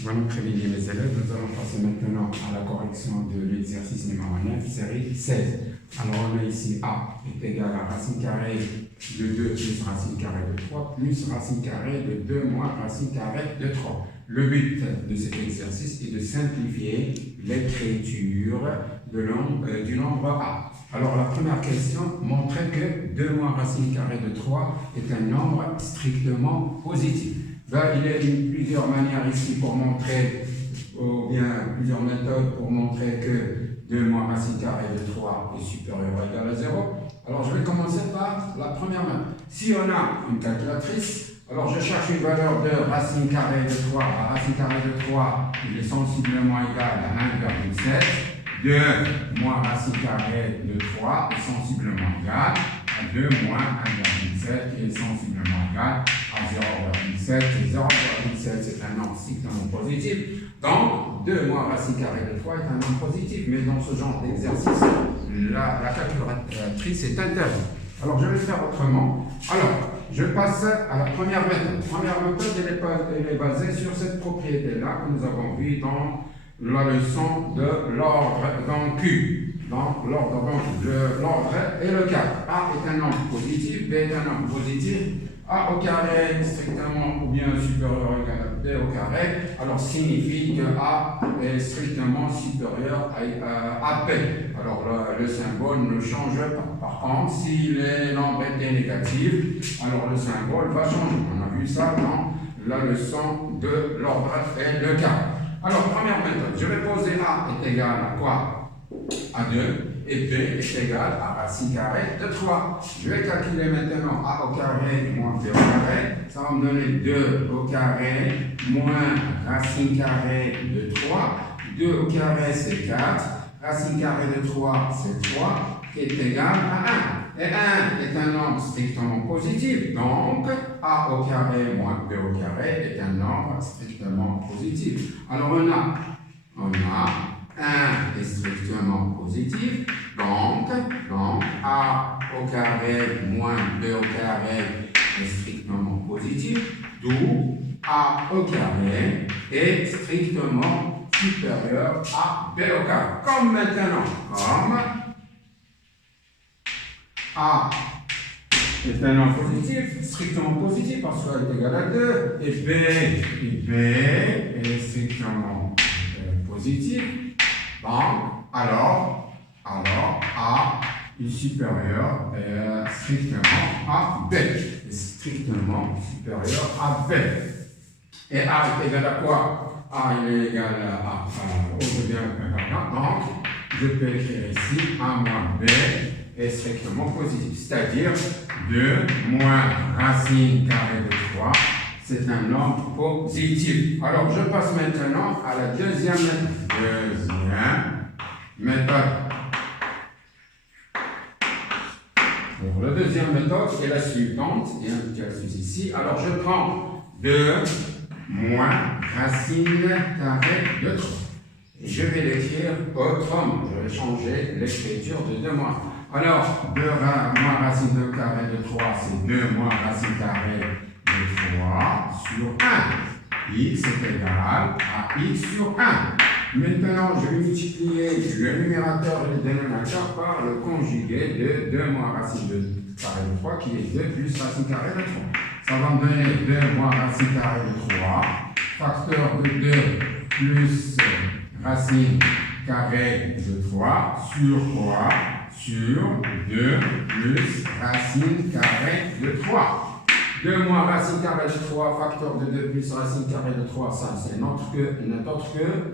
Voilà, très bien, mes élèves. Nous allons passer maintenant à la correction de l'exercice numéro 9, série 16. Alors, on a ici A est égal à racine carrée de 2 plus racine carrée de 3 plus racine carrée de 2 moins racine carrée de 3. Le but de cet exercice est de simplifier l'écriture du nombre A. Alors, la première question montrait que 2 moins racine carrée de 3 est un nombre strictement positif. Ben, il y a plusieurs manières ici pour montrer, ou bien plusieurs méthodes pour montrer que 2 moins racine carrée de 3 est supérieur ou égal à 0. Alors, je vais commencer par la première méthode. Si on a une calculatrice, alors je cherche une valeur de racine carrée de 3. La racine carrée de 3, il est sensiblement égal à 1,7. 2 moins racine carrée de 3 est sensiblement égal à 2 moins 1,7 qui est sensiblement égal à 0,7. Et 0,7 c'est un nombre strictement positif. Donc 2 moins racine carrée de 3 est un nombre positif. Mais dans ce genre d'exercice, la calculatrice est interdite. Alors je vais faire autrement. Alors, je passe à la première méthode. La première méthode, elle est basée sur cette propriété-là que nous avons vue dans la leçon de l'ordre dans Q. Donc, l'ordre dans Q. L'ordre est le carré. A est un nombre positif, B est un nombre positif. A au carré est strictement ou bien supérieur ou égal à B au carré. Alors, signifie que A est strictement supérieur à B. Alors, le symbole ne change pas. Par contre, si les nombres étaient négatifs, alors le symbole va changer. On a vu ça dans la leçon de l'ordre et le carré. Alors, première méthode, je vais poser A est égal à quoi? À 2, et B est égal à racine carrée de 3. Je vais calculer maintenant A au carré moins B au carré. Ça va me donner 2 au carré moins racine carrée de 3. 2 au carré, c'est 4. Racine carrée de 3, c'est 3, qui est égal à 1. Et 1 est un nombre strictement positif, donc A au carré moins B au carré est un nombre strictement positif. Alors on a 1 est strictement positif, donc A au carré moins B au carré est strictement positif, d'où A au carré est strictement supérieur à B au carré. Comme maintenant, A est un nombre positif, strictement positif parce qu'A est égal à 2, et B est strictement positif. Donc, alors A est supérieur strictement à B, est strictement supérieur à B. Et A est égal à quoi? A est égal à donc, je peux écrire ici A moins B est strictement positif, c'est-à-dire 2 moins racine carrée de 3, c'est un nombre positif. Alors, je passe maintenant à la deuxième méthode. Alors, la deuxième méthode est la suivante, il y a un petit astuce ici. Alors, je prends 2 moins racine carrée de 3. Et je vais l'écrire autrement. Je vais changer l'écriture de 2 moins. Alors, 2 moins racine de carré de 3, c'est 2 moins racine carrée de 3 sur 1. X est égal à x sur 1. Maintenant, je vais multiplier le numérateur et le dénominateur par le conjugué de 2 moins racine de carré de 3, qui est 2 plus racine carrée de 3. Ça va me donner 2 moins racine carrée de 3, facteur de 2 plus racine carrée de 3 sur quoi? Sur 2 plus racine carrée de 3. 2 moins racine carrée de 3, facteur de 2 plus racine carrée de 3, ça c'est n'autre que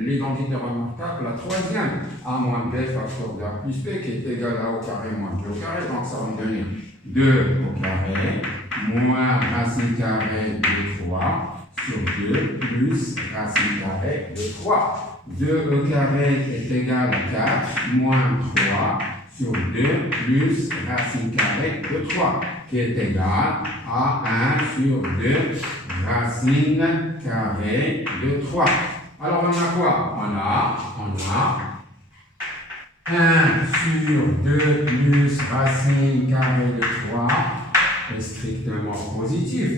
l'identité remarquable, la troisième. A moins B, facteur de A plus B, qui est égal à A au carré moins B au carré, donc ça va me donner 2 au carré moins racine carrée de 3 sur 2 plus racine carrée de 3. 2 au carré est égal à 4 moins 3 sur 2 plus racine carrée de 3, qui est égal à 1 sur 2 racine carrée de 3. Alors on a quoi? On a 1 sur 2 plus racine carrée de 3 est strictement positif.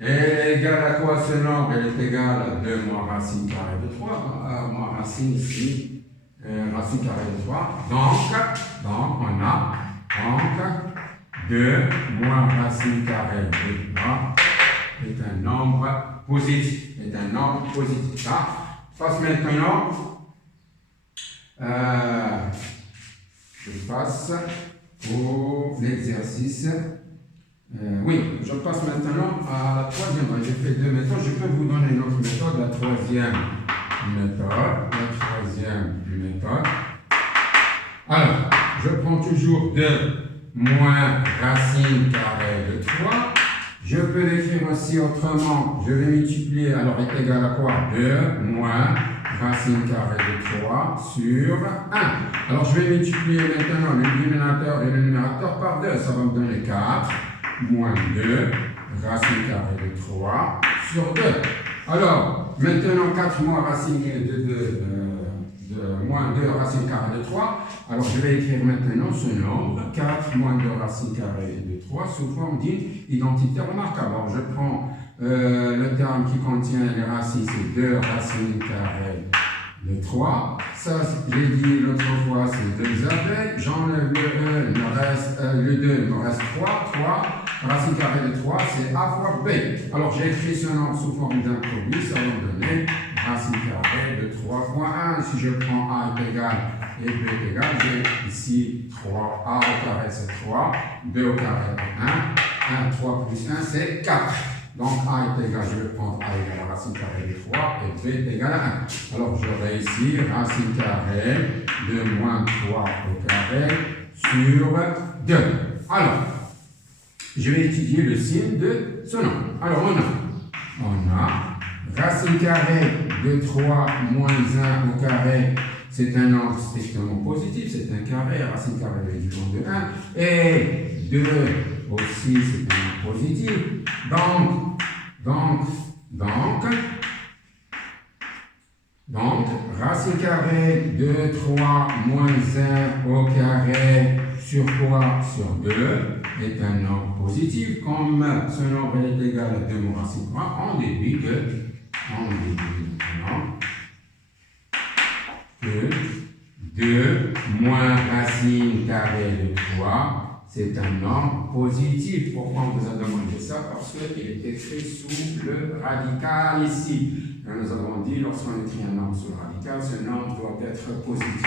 est égal à quoi ce nombre? Elle est égale à 2 moins racine carrée de 3, moins racine ici, racine carrée de 3. Donc on a donc 2 moins racine carrée de 3 est un nombre positif. Ça passe maintenant, je passe au l'exercice. Oui, je passe maintenant à la troisième. J'ai fait deux méthodes. Je peux vous donner une autre méthode, la troisième méthode. Alors, je prends toujours 2 moins racine carrée de 3. Je peux l'écrire aussi autrement. Je vais multiplier, alors est égal à quoi? 2 moins racine carrée de 3 sur 1. Alors je vais multiplier maintenant le dénominateur et le numérateur par 2. Ça va me donner 4 moins 2 racine carrée de 3 sur 2. Alors, maintenant 4 moins racine moins 2 racine carrée de 3. Alors je vais écrire maintenant ce nombre, 4 moins 2 racine carrée de 3, sous forme d'identité remarquable. Alors je prends le terme qui contient les racines, c'est 2 racines carrées de 3. Ça, j'ai dit l'autre fois, c'est 2 avec. J'enlève le 1, il me reste, le 2, il me reste 3. 3, racine carrée de 3, c'est A fois B. Alors j'ai écrit ce nombre sous forme d'un produit, ça va me donner racine carrée de 3 fois 1. Si je prends A est égal et B est égal, j'ai ici 3. A au carré c'est 3, B au carré est 1. 1, 3 plus 1, c'est 4. Donc A est égal, je vais prendre A égale à racine carrée de 3 et B est égal à 1. Alors j'aurai ici racine carrée de moins 3 au carré sur 2. Alors, je vais étudier le signe de ce nombre. Alors on a racine carrée de 3 moins 1 au carré, c'est un nombre strictement positif, c'est un carré, racine carrée de division de 1, et 2 aussi c'est un nombre positif. Donc, racine carrée de 3 moins 1 au carré sur quoi? Sur 2 est un nombre positif. Comme ce nombre est égal à 2 moins racine 3, on déduit maintenant que 2 moins racine carrée de 3 c'est un nombre positif. Pourquoi on vous a demandé ça? Parce qu'il est écrit sous le radical ici. Nous avons dit, lorsqu'on écrit un nombre sous le radical, ce nombre doit être positif.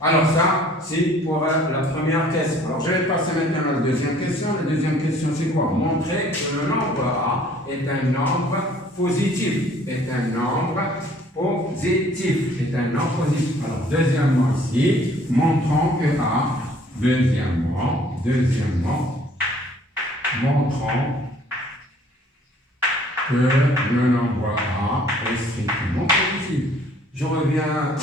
Alors ça, c'est pour la première question. Alors je vais passer maintenant à la deuxième question. La deuxième question, c'est quoi? Montrer que le nombre A est un nombre positif. Alors deuxièmement ici, montrons que A, deuxièmement, montrons que le nombre A est strictement positif. Je reviens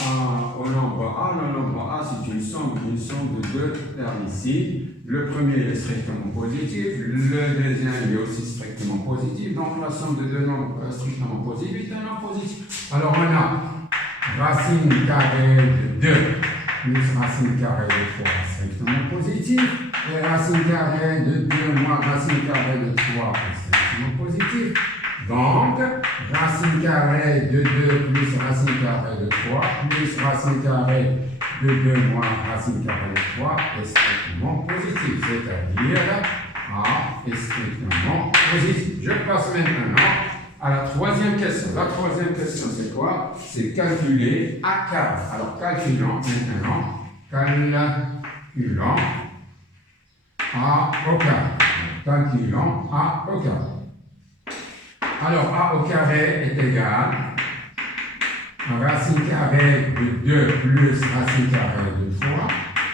au nombre A. Le nombre A, c'est une somme de deux termes ici. Le premier est strictement positif, le deuxième est aussi strictement positif. Donc la somme de deux nombres strictement positifs est un nombre positif. Alors on a racine carrée de 2 plus racine carrée de 3 strictement positif, et racine carrée de 2 moins racine carrée de 3 strictement positif. Donc, racine carrée de 2 plus racine carrée de 3 plus racine carrée de 2 moins racine carrée de 3 est strictement positif, c'est-à-dire A est strictement positif. Je passe maintenant à la troisième question. La troisième question, c'est quoi? C'est calculer A carré. Alors, calculons maintenant, calculons A au carré. Calculons A au carré. Alors, A au carré est égal à racine carrée de 2 plus racine carrée de 3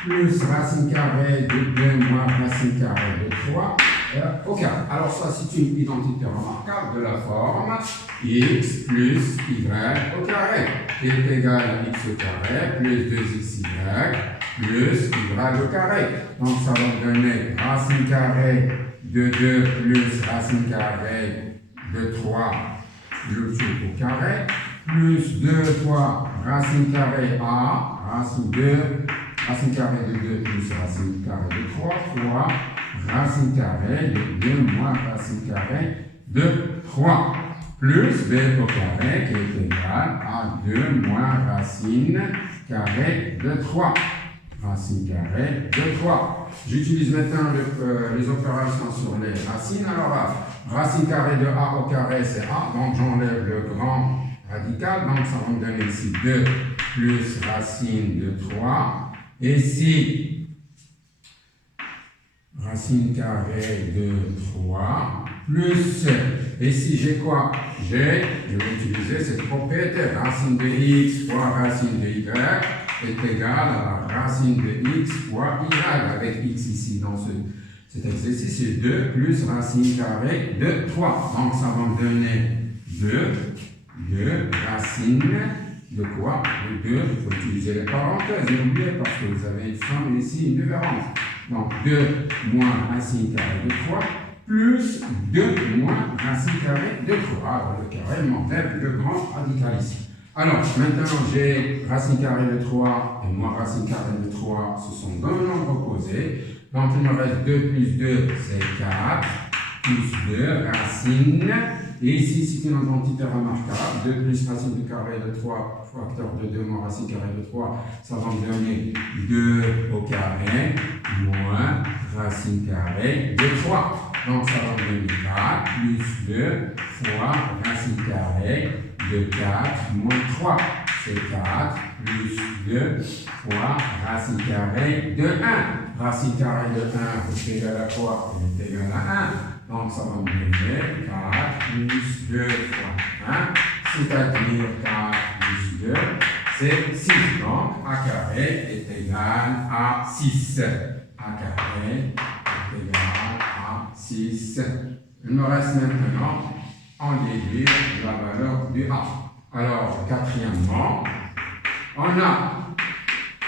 plus racine carrée de 2 moins racine carrée de 3 au carré. Alors, ça, c'est une identité remarquable de la forme x plus y au carré qui est égal à x au carré plus 2xy plus y au carré. Donc, ça va donner racine carrée de 2 plus racine carrée de 3, le tout au carré, plus 2 fois racine carrée A, racine carrée de 2 plus racine carrée de 3 fois racine carrée de 2 moins racine carrée de 3 plus b au carré qui est égal à 2 moins racine carrée de 3. Racine carrée de 3. J'utilise maintenant les opérations sur les racines. Alors, racine carrée de a au carré, c'est a. Donc, j'enlève le grand radical. Donc, ça va me donner ici 2 plus racine de 3. Et ici, racine carrée de 3 plus, et ici j'ai quoi? Je vais utiliser cette propriété, racine de x fois racine de y est égale à la racine de x fois y, avec x ici dans cet exercice, c'est 2 plus racine carrée de 3. Donc ça va me donner 2 racine de quoi? De 2, il faut utiliser les parenthèses, n'oubliez parce que vous avez une somme ici, une différence. Donc 2 moins racine carrée de 3 plus 2 moins racine carrée de 3. Alors le carré m'enlève le grand radical ici. Alors maintenant j'ai racine carrée de 3 et moins racine carrée de 3, ce sont deux nombres opposés. Donc il me reste 2 plus 2, c'est 4, plus 2 racine. Et ici, c'est une quantité remarquable. 2 plus racine du carré de 3, facteur de 2 moins racine carrée de 3, ça va me donner 2 au carré moins racine carrée de 3. Donc ça va me donner 4 plus 2 fois racine carrée de 4 moins 3. C'est 4 plus 2 fois racine carrée de 1. Racine carrée de 1 est égale à quoi? Elle est égale à 1. Donc ça va me donner 4 plus 2 fois 1, c'est-à-dire 4 plus 2, c'est 6. Donc a carré est égal à 6. A carré est égal à 6. Il me reste maintenant en déduire la valeur du a. Alors, quatrièmement, on a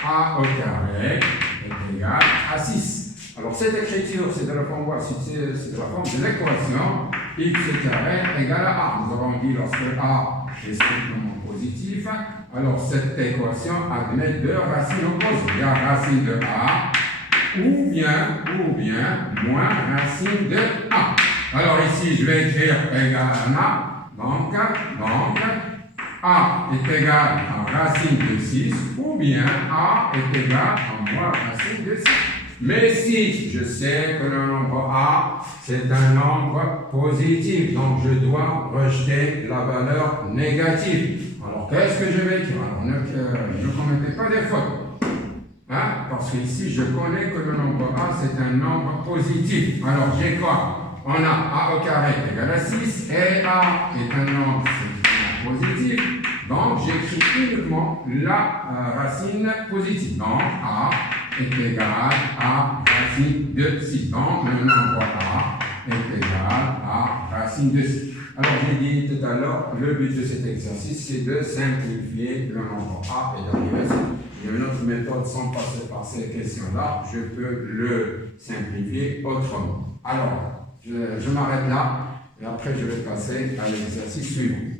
a au carré est égal à 6. Alors, cette écriture, c'est de la forme de l'équation x carré égale à a. Nous avons dit lorsque a est strictement positif, alors cette équation admet deux racines opposées. Il y a racine de a ou bien moins racine de a. Alors ici, je vais écrire égal à a. Donc a est égal à racine de 6 ou bien a est égal à moins racine de 6. Mais si je sais que le nombre a, c'est un nombre positif, donc je dois rejeter la valeur négative. Alors, qu'est-ce que je vais écrire? Alors, ne commettez pas des fautes. Hein? Parce qu'ici, je connais que le nombre a, c'est un nombre positif. Alors, j'ai quoi? On a a au carré égale à 6, et a est un nombre positif. Donc, j'écris uniquement la racine positive. Donc, a est égal à racine de 6. Donc, le nombre a est égal à racine de 6. Alors, j'ai dit tout à l'heure, le but de cet exercice, c'est de simplifier le nombre a et d'arriver à 6. Il y a une autre méthode sans passer par ces questions-là, je peux le simplifier autrement. Alors, je m'arrête là, et après, je vais passer à l'exercice suivant.